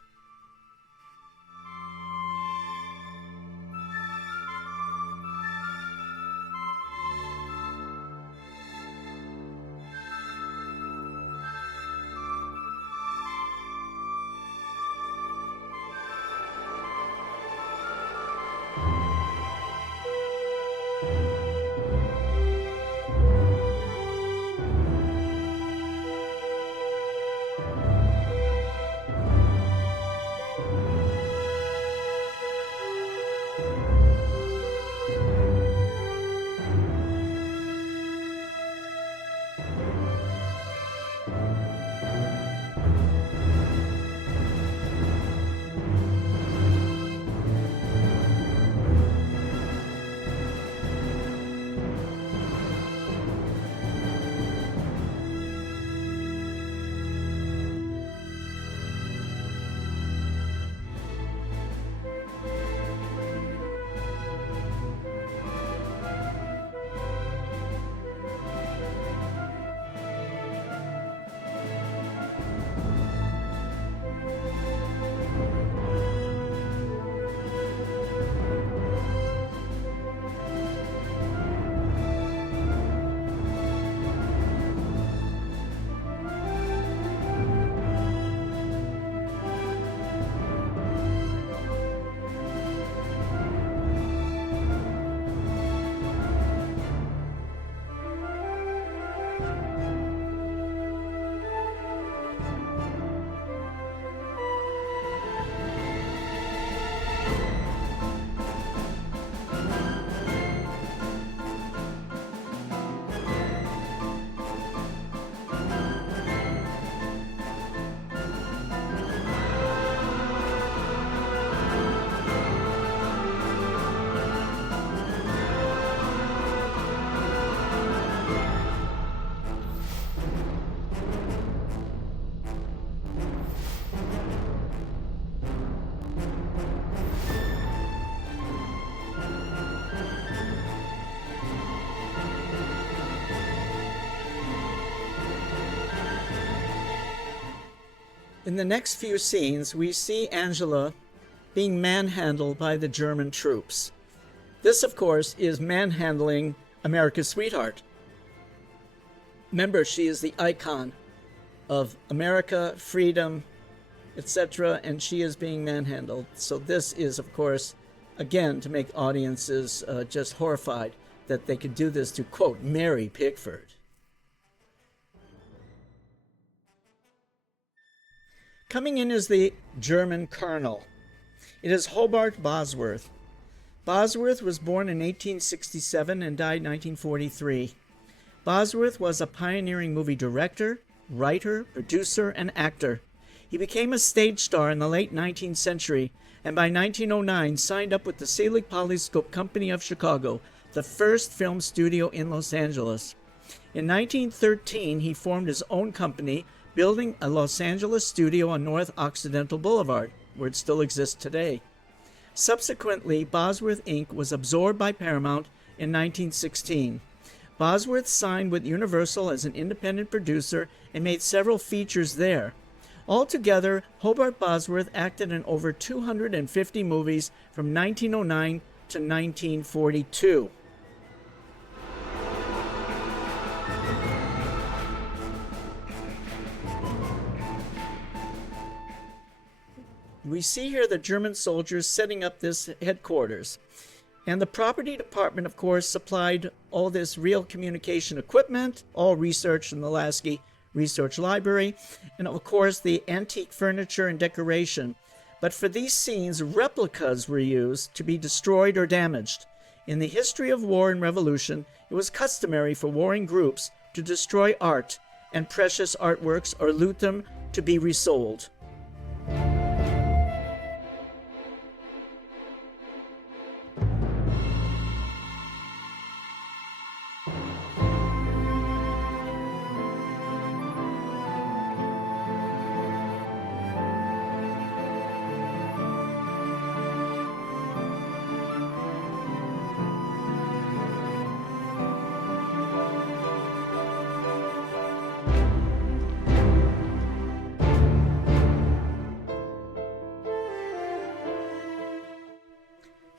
In the next few scenes, we see Angela being manhandled by the German troops. This, of course, is manhandling America's sweetheart. Remember, she is the icon of America, freedom, etc., and she is being manhandled. So this is, of course, again, to make audiences just horrified that they could do this to, quote, Mary Pickford. Coming in is the German colonel. It is Hobart Bosworth. Bosworth was born in 1867 and died in 1943. Bosworth was a pioneering movie director, writer, producer, and actor. He became a stage star in the late 19th century, and by 1909 signed up with the Selig Polyscope Company of Chicago, the first film studio in Los Angeles. In 1913, he formed his own company, building a Los Angeles studio on North Occidental Boulevard, where it still exists today. Subsequently, Bosworth Inc. was absorbed by Paramount in 1916. Bosworth signed with Universal as an independent producer and made several features there. Altogether, Hobart Bosworth acted in over 250 movies from 1909 to 1942. We see here the German soldiers setting up this headquarters. And the property department, of course, supplied all this real communication equipment, all research in the Lasky Research Library, and of course the antique furniture and decoration. But for these scenes, replicas were used to be destroyed or damaged. In the history of war and revolution, it was customary for warring groups to destroy art and precious artworks or loot them to be resold.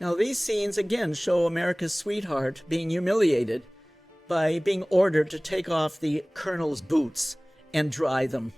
Now these scenes again show America's sweetheart being humiliated by being ordered to take off the colonel's boots and dry them.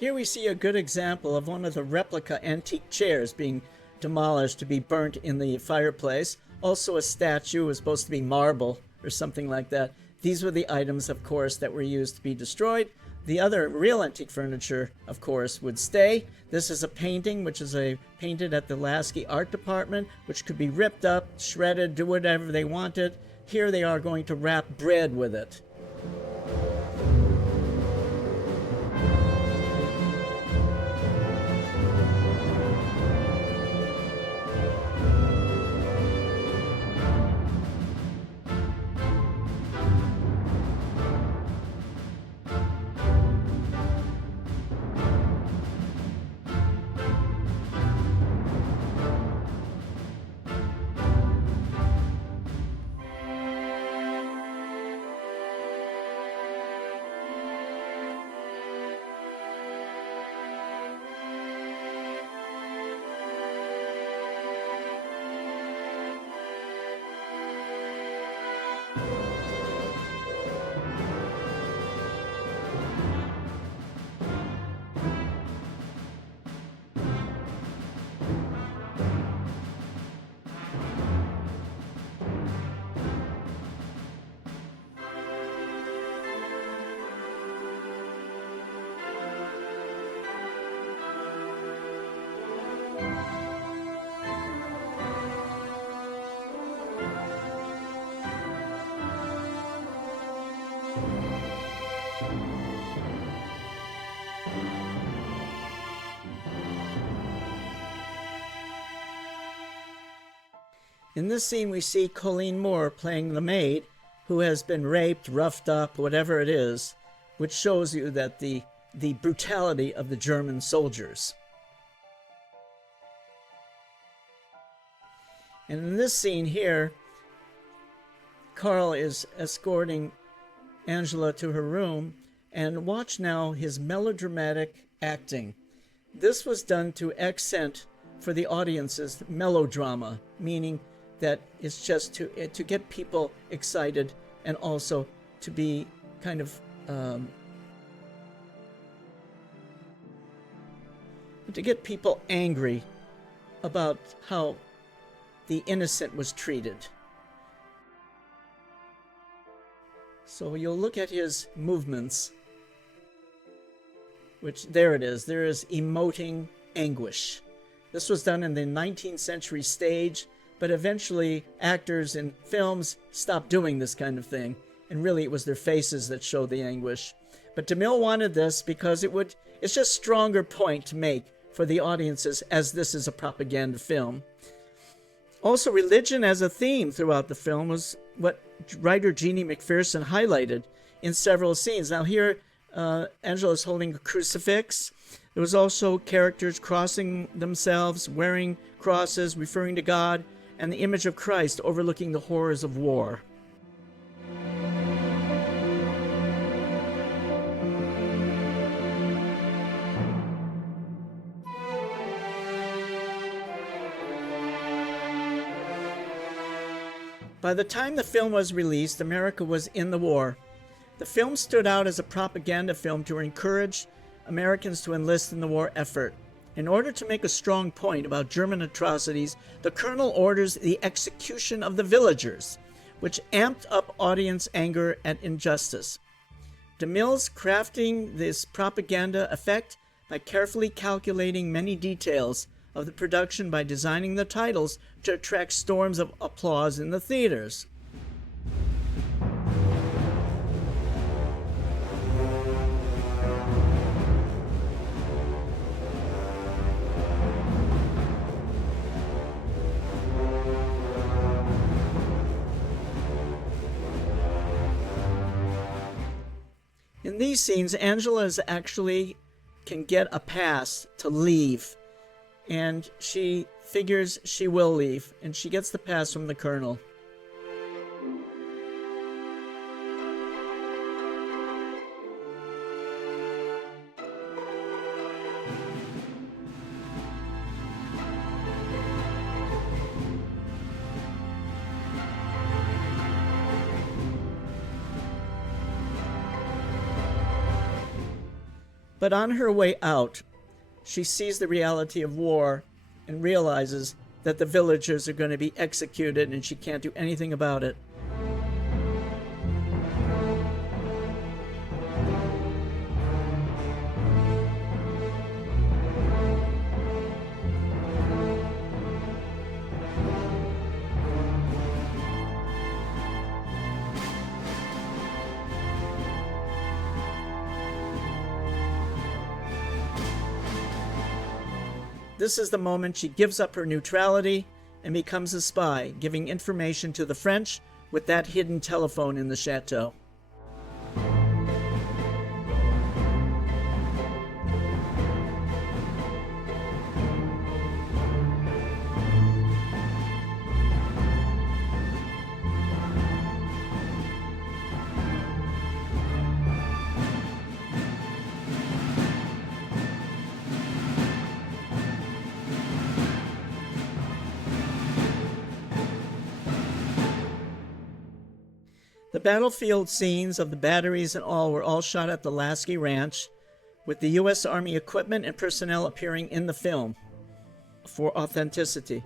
Here we see a good example of one of the replica antique chairs being demolished to be burnt in the fireplace. Also a statue was supposed to be marble or something like that. These were the items, of course, that were used to be destroyed. The other real antique furniture, of course, would stay. This is a painting, which is painted at the Lasky Art Department, which could be ripped up, shredded, do whatever they wanted. Here they are going to wrap bread with it. In this scene, we see Colleen Moore playing the maid who has been raped, roughed up, whatever it is, which shows you that the brutality of the German soldiers. And in this scene here, Carl is escorting Angela to her room, and watch now his melodramatic acting. This was done to accent for the audience's melodrama, meaning that it's just to get people excited and also to be kind of to get people angry about how the innocent was treated. So you'll look at his movements, which there it is. There is emoting anguish. This was done in the 19th century stage, but eventually actors in films stopped doing this kind of thing, and really it was their faces that showed the anguish. But DeMille wanted this because it's just a stronger point to make for the audiences, as this is a propaganda film. Also, religion as a theme throughout the film was what writer Jeannie McPherson highlighted in several scenes. Now here, Angela is holding a crucifix. There was also characters crossing themselves, wearing crosses, referring to God, and the image of Christ overlooking the horrors of war. By the time the film was released, America was in the war. The film stood out as a propaganda film to encourage Americans to enlist in the war effort. In order to make a strong point about German atrocities, the colonel orders the execution of the villagers, which amped up audience anger at injustice. DeMille's crafting this propaganda effect by carefully calculating many details of the production by designing the titles to attract storms of applause in the theaters. In these scenes, Angela actually can get a pass to leave, and she figures she will leave, and she gets the pass from the colonel. But on her way out, she sees the reality of war and realizes that the villagers are going to be executed and she can't do anything about it. This is the moment she gives up her neutrality and becomes a spy, giving information to the French with that hidden telephone in the chateau. The battlefield scenes of the batteries and all were all shot at the Lasky Ranch, with the U.S. Army equipment and personnel appearing in the film for authenticity.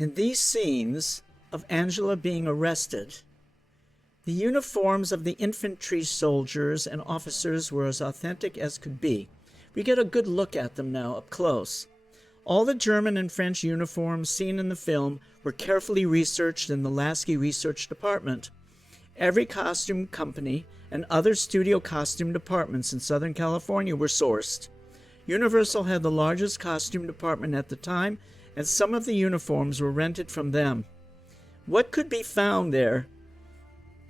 In these scenes of Angela being arrested, the uniforms of the infantry soldiers and officers were as authentic as could be. We get a good look at them now up close. All the German and French uniforms seen in the film were carefully researched in the Lasky Research Department. Every costume company and other studio costume departments in Southern California were sourced. Universal had the largest costume department at the time, and some of the uniforms were rented from them. What could be found there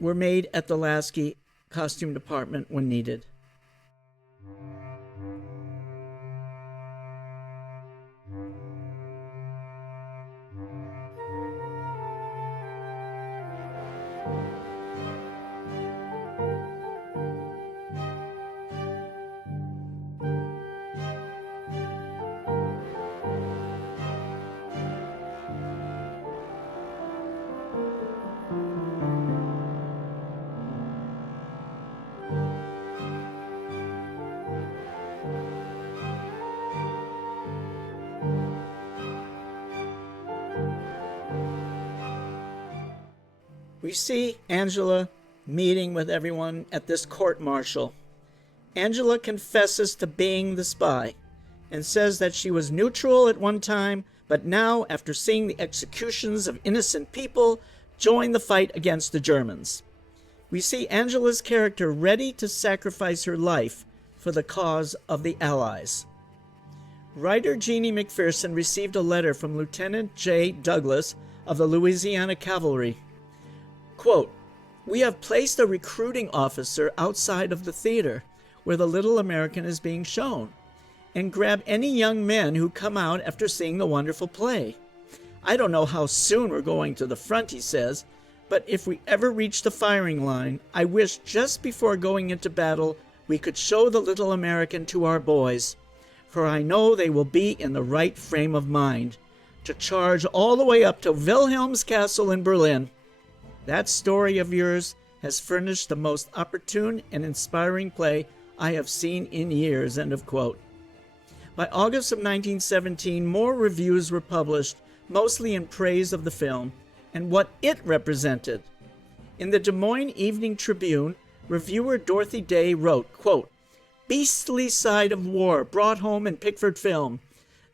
were made at the Lasky costume department when needed. We see Angela meeting with everyone at this court-martial. Angela confesses to being the spy and says that she was neutral at one time, but now, after seeing the executions of innocent people, joined the fight against the Germans. We see Angela's character ready to sacrifice her life for the cause of the Allies. Writer Jeannie McPherson received a letter from Lieutenant J. Douglas of the Louisiana Cavalry. Quote, "We have placed a recruiting officer outside of the theater where the Little American is being shown, and grab any young men who come out after seeing the wonderful play. I don't know how soon we're going to the front," he says, "but if we ever reach the firing line, I wish just before going into battle we could show the Little American to our boys, for I know they will be in the right frame of mind to charge all the way up to Wilhelm's Castle in Berlin. That story of yours has furnished the most opportune and inspiring play I have seen in years." End of quote. By August of 1917, more reviews were published, mostly in praise of the film and what it represented. In the Des Moines Evening Tribune, reviewer Dorothy Day wrote, quote, "Beastly side of war brought home in Pickford film.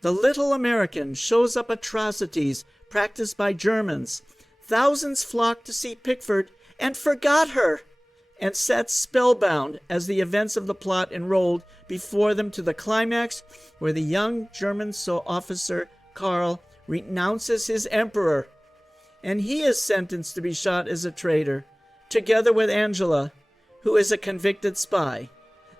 The Little American shows up atrocities practiced by Germans. Thousands flocked to see Pickford and forgot her, and sat spellbound as the events of the plot enrolled before them to the climax where the young German officer Karl renounces his emperor, and he is sentenced to be shot as a traitor, together with Angela, who is a convicted spy.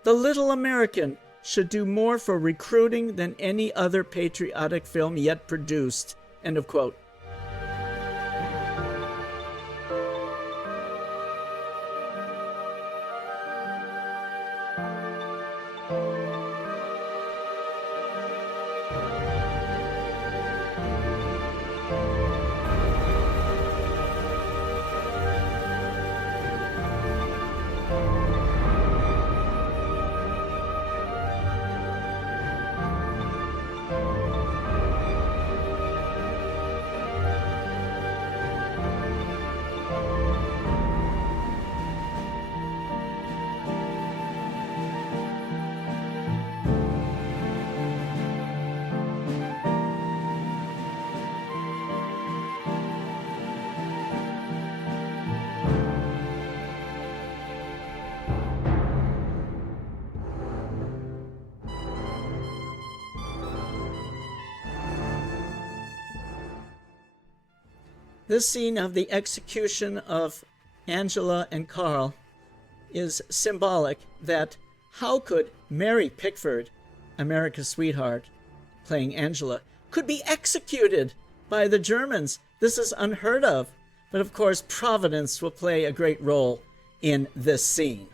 The Little American should do more for recruiting than any other patriotic film yet produced." End of quote. This scene of the execution of Angela and Karl is symbolic that how could Mary Pickford, America's sweetheart, playing Angela, could be executed by the Germans? This is unheard of. But of course, Providence will play a great role in this scene.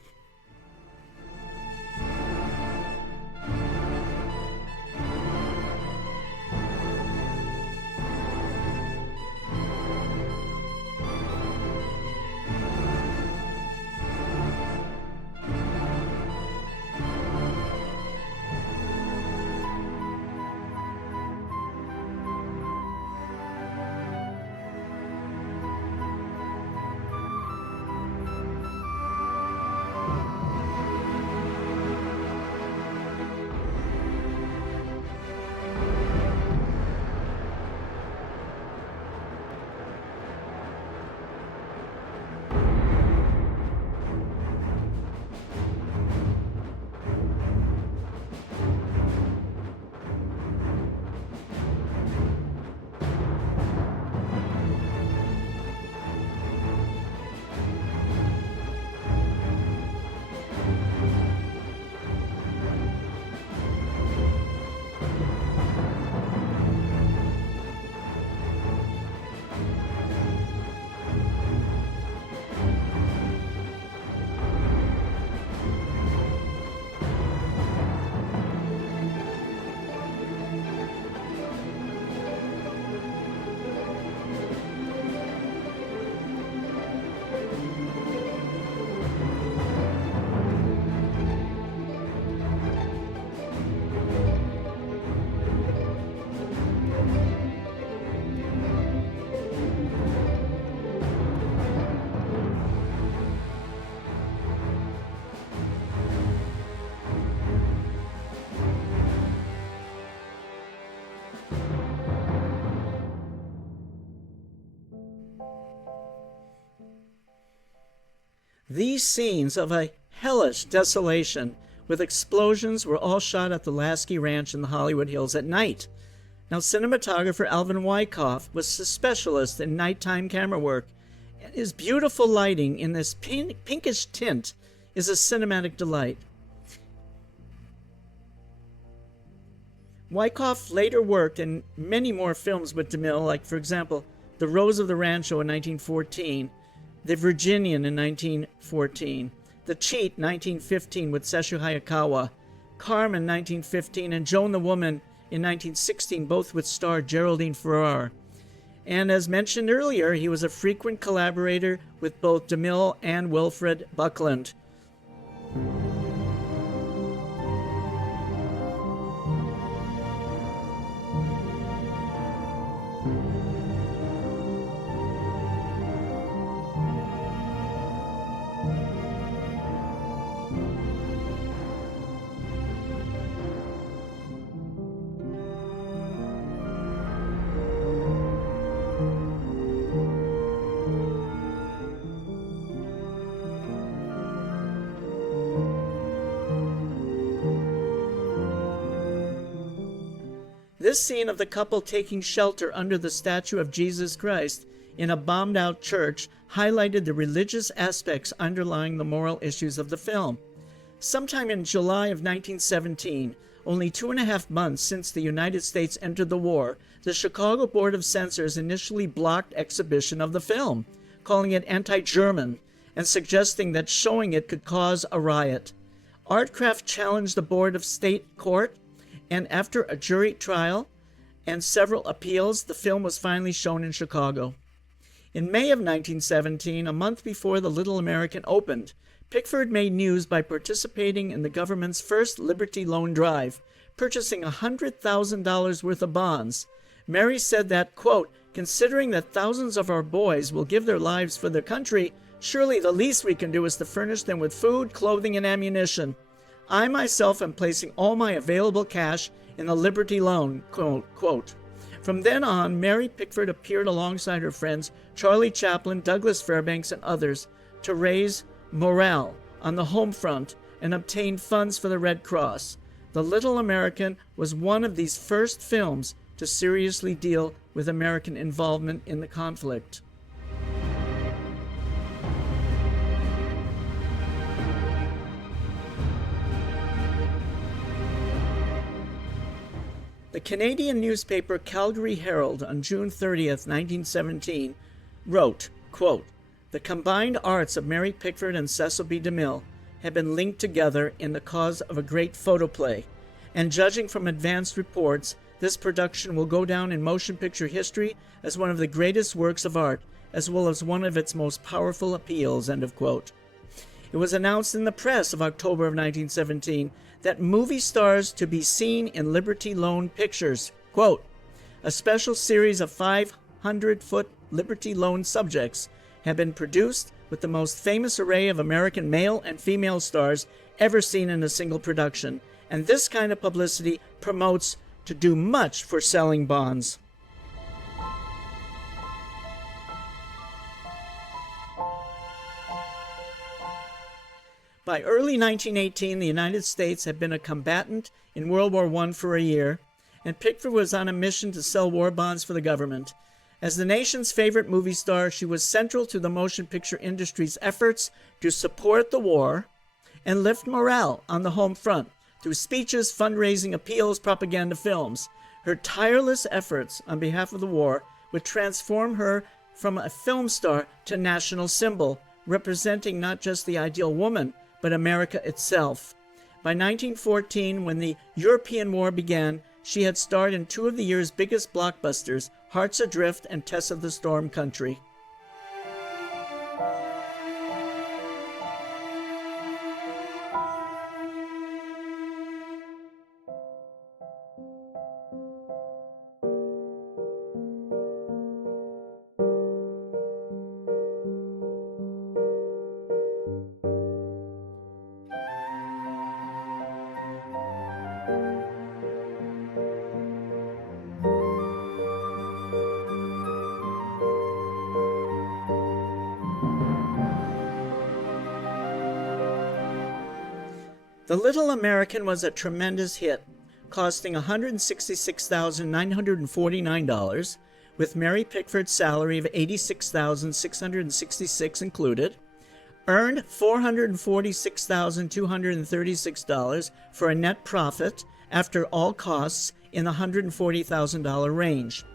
These scenes of a hellish desolation with explosions were all shot at the Lasky Ranch in the Hollywood Hills at night. Now, cinematographer Alvin Wyckoff was a specialist in nighttime camera work, and his beautiful lighting in this pinkish tint is a cinematic delight. Wyckoff later worked in many more films with DeMille, like, for example, The Rose of the Rancho in 1914, The Virginian in 1914, The Cheat 1915 with Sesshu Hayakawa, Carmen 1915, and Joan the Woman in 1916, both with star Geraldine Farrar. And as mentioned earlier, he was a frequent collaborator with both DeMille and Wilfred Buckland. This scene of the couple taking shelter under the statue of Jesus Christ in a bombed-out church highlighted the religious aspects underlying the moral issues of the film. Sometime in July of 1917, only 2.5 months since the United States entered the war, the Chicago Board of Censors initially blocked exhibition of the film, calling it anti-German and suggesting that showing it could cause a riot. Artcraft challenged the Board of State Court, and after a jury trial and several appeals, the film was finally shown in Chicago. In May of 1917, a month before The Little American opened, Pickford made news by participating in the government's first Liberty Loan drive, purchasing $100,000 worth of bonds. Mary said that, quote, "Considering that thousands of our boys will give their lives for their country, surely the least we can do is to furnish them with food, clothing, and ammunition. I myself am placing all my available cash in the Liberty Loan," quote. From then on, Mary Pickford appeared alongside her friends Charlie Chaplin, Douglas Fairbanks, and others to raise morale on the home front and obtain funds for the Red Cross. The Little American was one of these first films to seriously deal with American involvement in the conflict. The Canadian newspaper Calgary Herald on June 30th, 1917, wrote, quote, "The combined arts of Mary Pickford and Cecil B. DeMille have been linked together in the cause of a great photoplay, and judging from advanced reports, this production will go down in motion picture history as one of the greatest works of art, as well as one of its most powerful appeals," end of quote. It was announced in the press of October of 1917 that movie stars to be seen in Liberty Loan pictures, quote, "A special series of 500-foot Liberty Loan subjects have been produced with the most famous array of American male and female stars ever seen in a single production, and this kind of publicity promotes to do much for selling bonds." By early 1918, the United States had been a combatant in World War I for a year, and Pickford was on a mission to sell war bonds for the government. As the nation's favorite movie star, she was central to the motion picture industry's efforts to support the war and lift morale on the home front through speeches, fundraising, appeals, propaganda films. Her tireless efforts on behalf of the war would transform her from a film star to national symbol, representing not just the ideal woman, but America itself. By 1914, when the European War began, she had starred in two of the year's biggest blockbusters, Hearts Adrift and Tess of the Storm Country. The Little American was a tremendous hit, costing $166,949, with Mary Pickford's salary of $86,666 included, earned $446,236 for a net profit after all costs in the $140,000 range.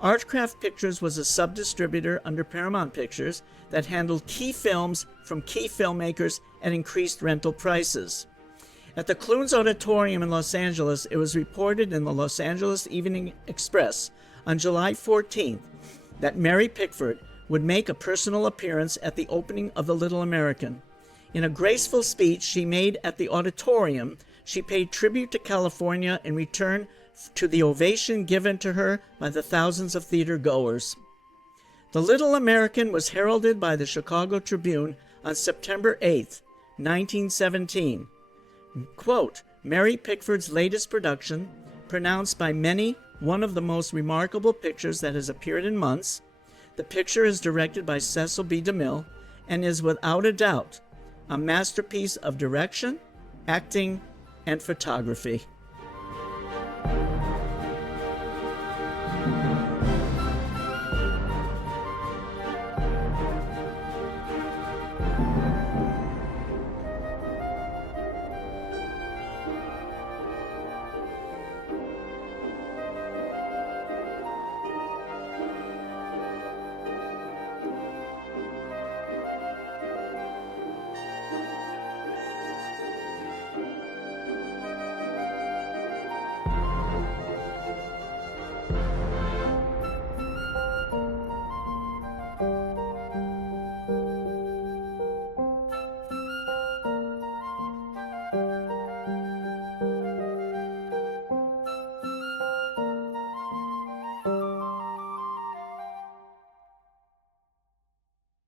Artcraft Pictures was a sub-distributor under Paramount Pictures that handled key films from key filmmakers at increased rental prices. At the Clunes Auditorium in Los Angeles, it was reported in the Los Angeles Evening Express on July 14th that Mary Pickford would make a personal appearance at the opening of The Little American. In a graceful speech she made at the auditorium, she paid tribute to California in return to the ovation given to her by the thousands of theater goers. The Little American was heralded by the Chicago Tribune on September 8, 1917. Quote, Mary Pickford's latest production, pronounced by many one of the most remarkable pictures that has appeared in months. The picture is directed by Cecil B. DeMille and is without a doubt a masterpiece of direction, acting, and photography.